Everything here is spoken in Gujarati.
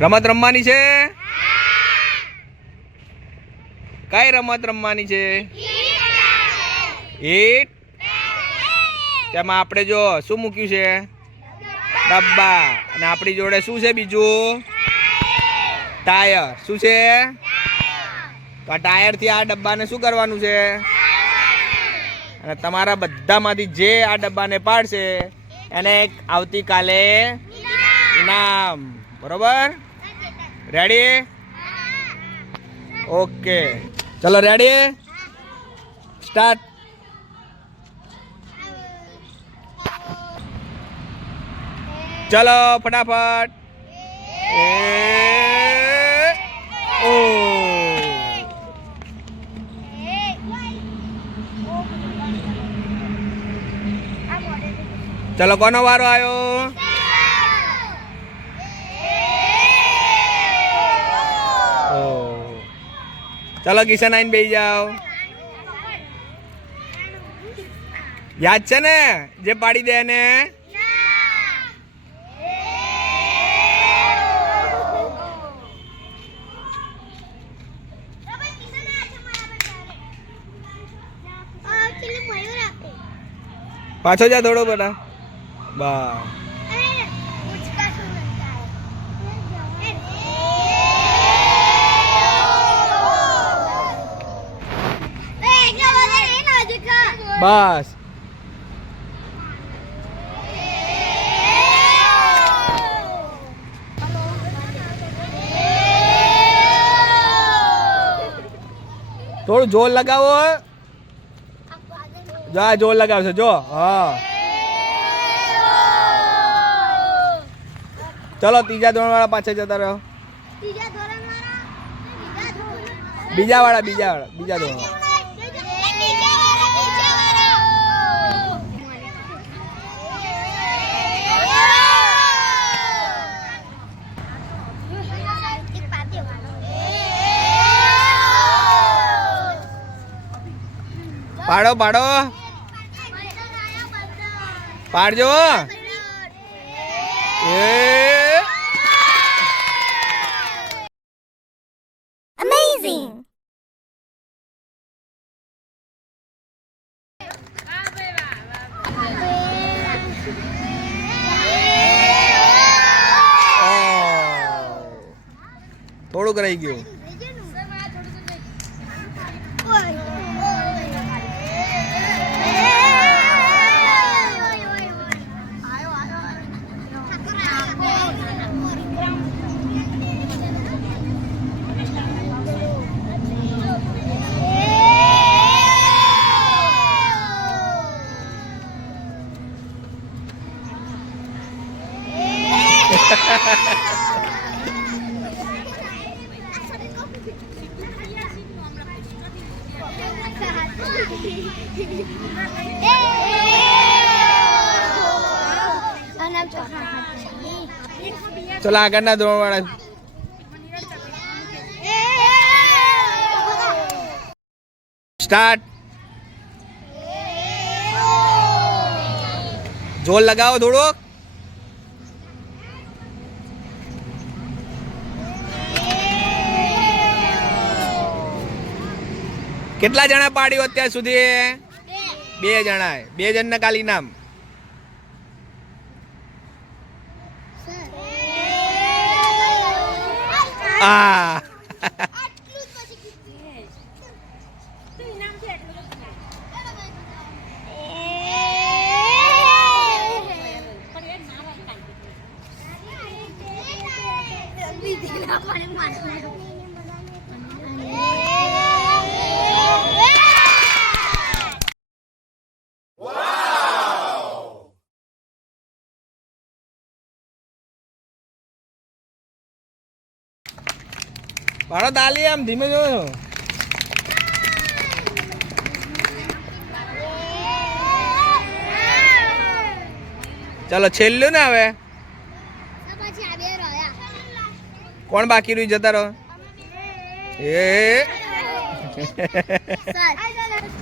રમત રમવાની છે? કઈ રમત રમવાની છે? ઈટ. તેમાં આપણે જો શું મૂક્યું છે? ડબ્બા. અને આપણી જોડે શું છે બીજું? ટાયર. શું છે? તો આ ટાયરથી આ ડબ્બાને શું કરવાનું છે? અને તમારા બધામાંથી જે આ ડબ્બાને પાડશે, એને આવતીકાલે ઇનામ. બરોબર? રેડી ઓકે ચલો રેડી સ્ટાર્ટ ચલો ફટાફટ એ ઓ ચલો કોનો વારો આવ્યો ચલો કિશન આઈને બેસી જાઓ. યાદ છે ને? જે પાડી દે ને પાછો જા થોડો બધા બા. બસ. થોડું જોર લગાવો જો આ જોર લગાવશે જો હા. ચલો ત્રીજા ધોરણ વાળા પાછળ જતા રહ્યો બીજા વાળા બીજા વાળા બીજા ધોરણ પાડો પાડો. પાડજો. એ. Amazing! થોડુંક રહી ગયું. ચલો આગળના ધોરણ વાળા સ્ટાર્ટ જોર લગાવો થોડુંક કેટલા જણા પાડ્યું અત્યાર સુધી બે જણા બે જણને કાલી નામ. આ. પાડો દાલી આમ ધીમે જો ચાલો છેલ્લું ને હવે. કોણ બાકી રહ્યું? જતા રહો. એ.